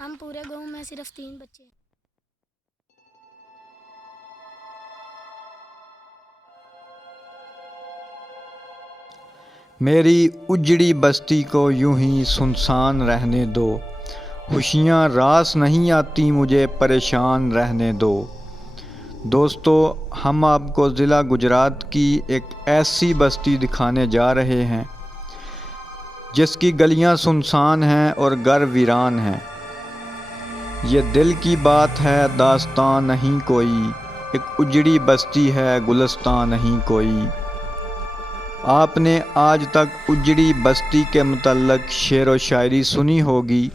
हम पूरे गांव में सिर्फ 3 बच्चे हैं। मेरी उजड़ी बस्ती को यूं ही सुनसान रहने दो, खुशियाँ रास नहीं आती मुझे परेशान रहने दो। दोस्तों, हम आपको ज़िला गुजरात की एक ऐसी बस्ती दिखाने जा रहे हैं जिसकी गलियां सुनसान हैं और घर वीरान हैं। ये दिल की बात है, दास्तां नहीं कोई, एक उजड़ी बस्ती है, गुलिस्तां नहीं कोई। आपने आज तक उजड़ी बस्ती के मुतल्लक शेर व शायरी सुनी होगी,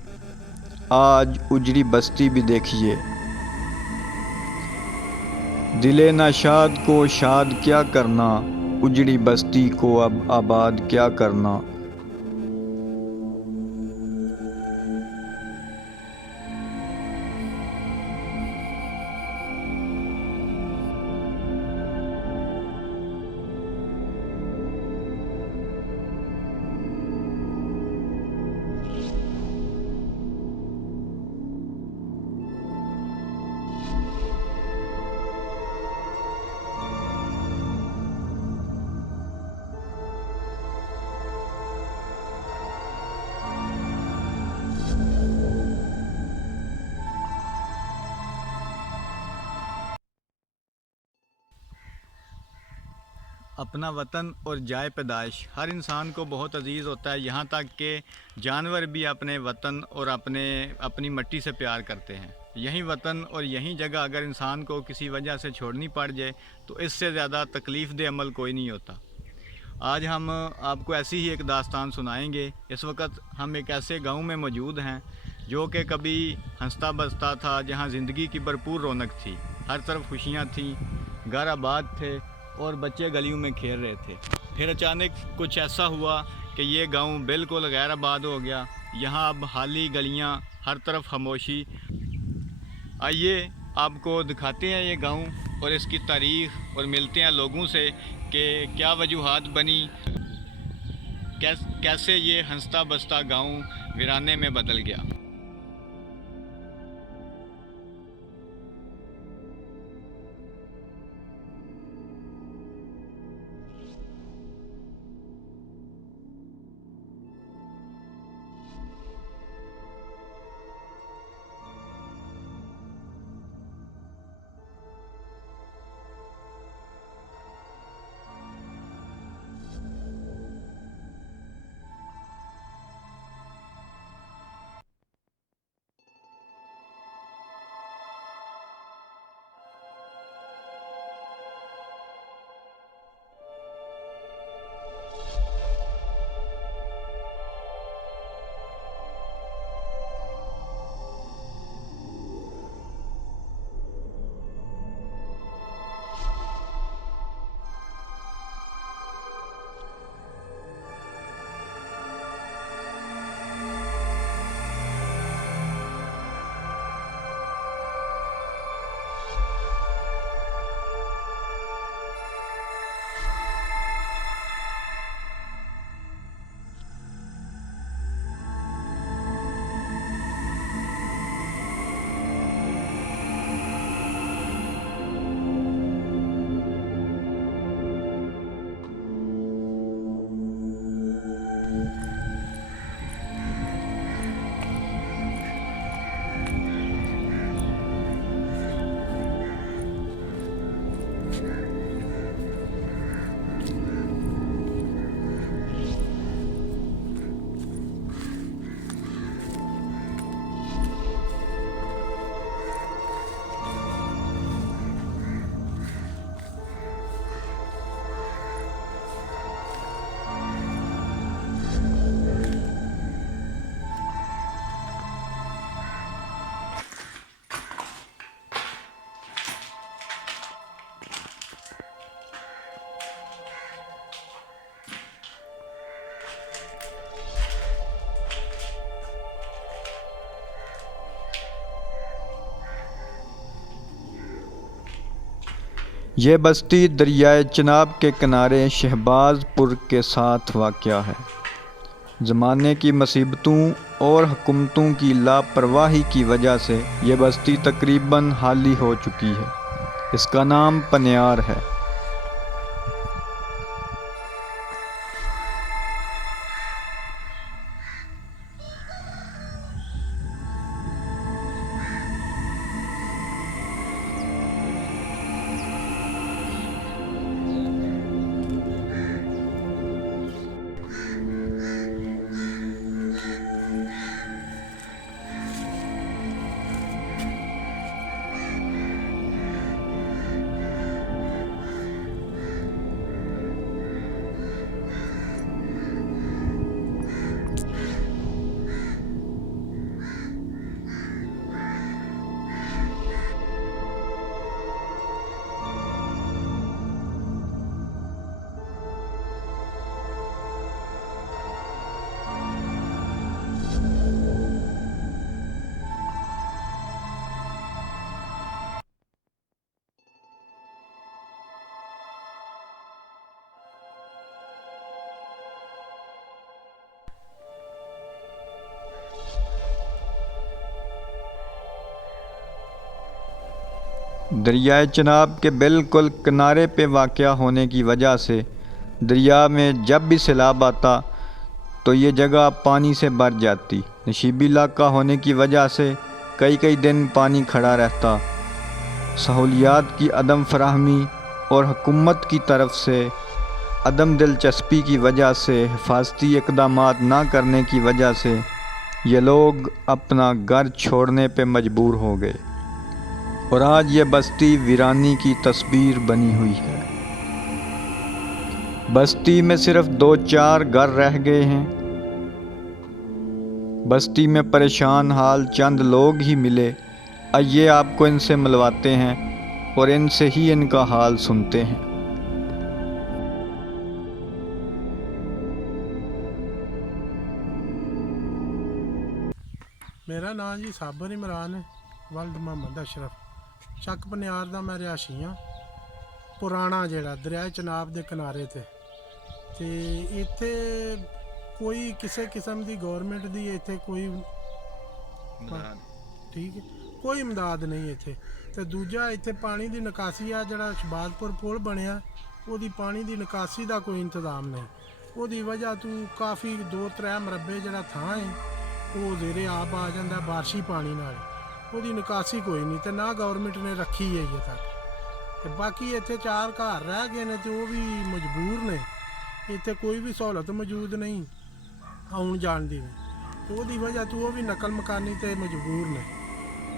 आज उजड़ी बस्ती भी देखिए। दिले नाशाद को शाद क्या करना, उजड़ी बस्ती को अब आबाद क्या करना। अपना वतन और जाए पैदाइश हर इंसान को बहुत अजीज़ होता है, यहाँ तक कि जानवर भी अपने वतन और अपनी मिट्टी से प्यार करते हैं। यही वतन और यही जगह अगर इंसान को किसी वजह से छोड़नी पड़ जाए तो इससे ज़्यादा तकलीफ़ दे अमल कोई नहीं होता। आज हम आपको ऐसी ही एक दास्तान सुनाएंगे। इस वक्त हम एक ऐसे गांव में मौजूद हैं जो कि कभी हंसता बसता था, जहां ज़िंदगी की भरपूर रौनक थी, हर तरफ खुशियां थीं, घर आबाद थे और बच्चे गलियों में खेल रहे थे। फिर अचानक कुछ ऐसा हुआ कि ये गांव बिल्कुल गैर आबाद हो गया। यहाँ अब खाली गलियाँ, हर तरफ खामोशी। आइए आपको दिखाते हैं ये गांव और इसकी तारीख़, और मिलते हैं लोगों से कि क्या वजूहात बनी, कैसे ये हंसता बसता गांव वीराने में बदल गया। ये बस्ती दरियाए चिनाब के किनारे शहबाजपुर के साथ वाक़या है। ज़माने की मुसीबतों और हुकूमतों की लापरवाही की वजह से ये बस्ती तकरीबन खाली हो चुकी है। इसका नाम पनियार है। दरियाए चनाब के बिल्कुल किनारे पे वाक़या होने की वजह से दरिया में जब भी सैलाब आता तो ये जगह पानी से भर जाती। नशीबी इलाका होने की वजह से कई कई दिन पानी खड़ा रहता। सहूलियात की अदम फराहमी और हुकूमत की तरफ से अदम दिलचस्पी की वजह से हिफाजती इक़दामात ना करने की वजह से ये लोग अपना घर छोड़ने पे मजबूर हो गए और आज ये बस्ती वीरानी की तस्वीर बनी हुई है। बस्ती में सिर्फ 2-4 घर रह गए हैं। बस्ती में परेशान हाल चंद लोग ही मिले। आइए आपको इनसे मिलवाते हैं और इनसे ही इनका हाल सुनते हैं। मेरा नाम जी साबर इमरान है, वल्द मोहम्मद अशरफ। ਚੱਕ ਪਨਿਆਰ ਦਾ ਮੈਂ ਰਿਹਾਸ਼ੀ ਹਾਂ। ਪੁਰਾਣਾ ਜਿਹੜਾ ਦਰਿਆ ਚਨਾਬ ਦੇ ਕਿਨਾਰੇ ਤੇ ਇੱਥੇ ਕੋਈ ਕਿਸੇ ਕਿਸਮ ਦੀ ਗਵਰਨਮੈਂਟ ਦੀ ਇੱਥੇ ਕੋਈ ਠੀਕ ਹੈ, ਕੋਈ ਇਮਦਾਦ ਨਹੀਂ ਇੱਥੇ। ਤੇ ਦੂਜਾ ਇੱਥੇ ਪਾਣੀ ਦੀ ਨਿਕਾਸੀ ਆ, ਜਿਹੜਾ ਸ਼ਬਾਜ਼ਪੁਰ ਪੁਲ ਬਣਿਆ ਉਹਦੀ ਪਾਣੀ ਦੀ ਨਿਕਾਸੀ ਦਾ ਕੋਈ ਇੰਤਜ਼ਾਮ ਨਹੀਂ। ਉਹਦੀ ਵਜ੍ਹਾ ਤੋਂ ਕਾਫੀ 2-3 ਮਰਬੇ ਜਿਹੜਾ ਥਾਂ ਹੈ ਉਹ ਜ਼ੇਰੇ ਆਬ ਆ ਜਾਂਦਾ ਬਾਰਿਸ਼ੀ ਪਾਣੀ ਨਾਲ। ਉਹਦੀ ਨਿਕਾਸੀ ਕੋਈ ਨਹੀਂ ਤੇ ਨਾ ਗਵਰਨਮੈਂਟ ਨੇ ਰੱਖੀ ਹੈ ਅਜੇ ਤੱਕ। ਤੇ ਬਾਕੀ ਇੱਥੇ 4 ਘਰ ਰਹਿ ਗਏ ਨੇ ਤੇ ਉਹ ਵੀ ਮਜਬੂਰ ਨੇ। ਇੱਥੇ ਕੋਈ ਵੀ ਸਹੂਲਤ ਮੌਜੂਦ ਨਹੀਂ ਆਉਣ ਜਾਣ ਦੀ, ਤੇ ਉਹਦੀ ਵਜ੍ਹਾ ਤੋਂ ਉਹ ਵੀ ਨਕਲ ਮਕਾਨੀ ਤੇ ਮਜਬੂਰ ਨੇ।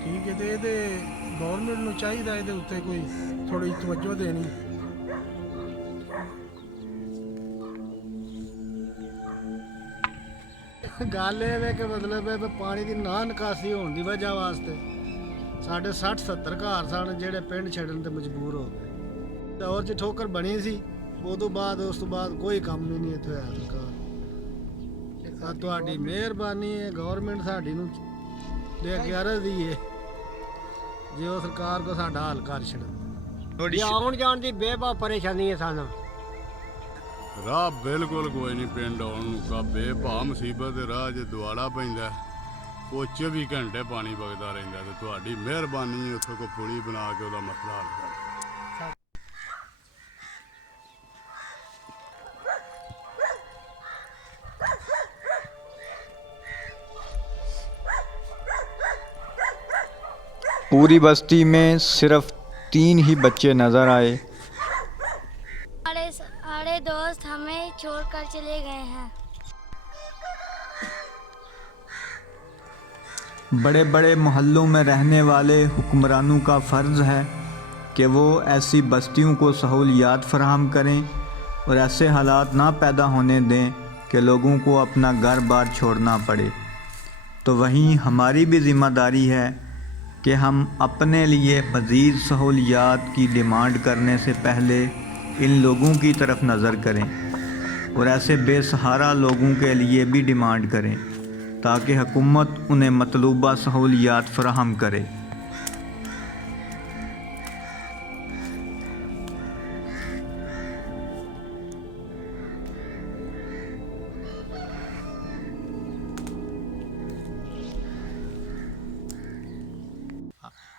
ਠੀਕ ਹੈ, ਤੇ ਇਹਦੇ ਗਵਰਨਮੈਂਟ ਨੂੰ ਚਾਹੀਦਾ ਇਹਦੇ ਉੱਤੇ ਕੋਈ ਥੋੜੀ ਤਵੱਜੋ ਦੇਣੀ। ਗੱਲ ਇਹ ਵੇ ਕਿ ਮਤਲਬ ਹੈ ਪਾਣੀ ਦੀ ਨਾ ਨਿਕਾਸੀ ਹੋਣ ਦੀ ਵਜ੍ਹਾ ਵਾਸਤੇ ਸਾਡੇ 60-70 ਘਰ ਸਨ ਜਿਹੜੇ ਪਿੰਡ ਛੱਡਣ ਤੇ ਮਜਬੂਰ ਹੋ ਗਏ। ਦੌਰ 'ਚ ਠੋਕਰ ਬਣੀ ਸੀ, ਉਸ ਤੋਂ ਬਾਅਦ ਕੋਈ ਕੰਮ ਹੀ ਨਹੀਂ ਇੱਥੇ ਹੋਇਆ। ਸਰਕਾਰ ਤੁਹਾਡੀ ਮਿਹਰਬਾਨੀ ਹੈ, ਗਵਰਨਮੈਂਟ ਸਾਡੀ ਨੂੰ ਦੇ ਅੱਗੇ ਅਰਜ਼ੀ ਹੈ ਜੇ ਉਹ ਸਰਕਾਰ ਕੋ ਸਾਡਾ ਹੱਲ ਕਰ ਛੱਡ। ਆਉਣ ਜਾਣ ਦੀ ਬੇਬਾ ਪਰੇਸ਼ਾਨੀ ਹੈ ਸਾਨੂੰ। ਰਾਹ ਬਿਲਕੁਲ ਕੋਈ ਨਹੀਂ ਪਿੰਡ ਆਉਣ ਨੂੰ। ਕਾ ਬੇਭਾ ਮੁਸੀਬਤ ਦੇ ਰਾਹ 'ਚ ਦੁਆਲਾ ਪੈਂਦਾ, ਉਹ 24 ਘੰਟੇ ਪਾਣੀ ਵਗਦਾ ਰਹਿੰਦਾ। ਤੇ ਤੁਹਾਡੀ ਮਿਹਰਬਾਨੀ ਉੱਥੇ ਕੋਈ ਪੁਲੀ ਬਣਾ ਕੇ ਉਹਦਾ ਮਸਲਾ ਹੱਲ ਕਰ। पूरी बस्ती में सिर्फ 3 ही बच्चे नज़र आए। सारे दोस्त हमें छोड़कर चले गए हैं। बड़े बड़े मोहल्लों में रहने वाले हुक्मरानों का फ़र्ज़ है कि वो ऐसी बस्तियों को सहूलियात फ़राहम करें और ऐसे हालात ना पैदा होने दें कि लोगों को अपना घर बार छोड़ना पड़े। तो वहीं हमारी भी ज़िम्मेदारी है कि हम अपने लिए मज़ीद सहूलियात की डिमांड करने से पहले इन लोगों की तरफ नज़र करें और ऐसे बेसहारा लोगों के लिए भी डिमांड करें ताकि हुकूमत उन्हें मतलूबा सहूलियात फ़राहम करे।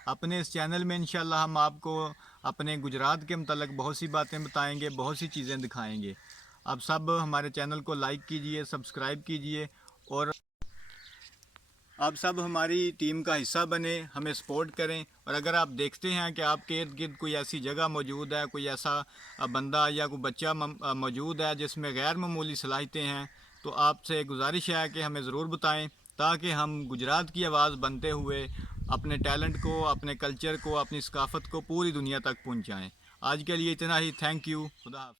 अपने इस चैनल में इंशाल्लाह हम आपको अपने गुजरात के मतलब बहुत सी बातें बताएंगे, बहुत सी चीज़ें दिखाएंगे। आप सब हमारे चैनल को लाइक कीजिए, सब्सक्राइब कीजिए और आप सब हमारी टीम का हिस्सा बने, हमें सपोर्ट करें। और अगर आप देखते हैं कि आपके इर्द गिर्द कोई ऐसी जगह मौजूद है, कोई ऐसा बंदा या कोई बच्चा मौजूद है जिसमें गैर मामूली सलाहियतें हैं, तो आपसे गुजारिश है कि हमें ज़रूर बताएं, ताकि हम गुजरात की आवाज़ बनते हुए अपने टैलेंट को, अपने कल्चर को, अपनी सकाफ़त को पूरी दुनिया तक पहुँचाएँ। आज के लिए इतना ही। Thank you. खुदा हाफ़िज़।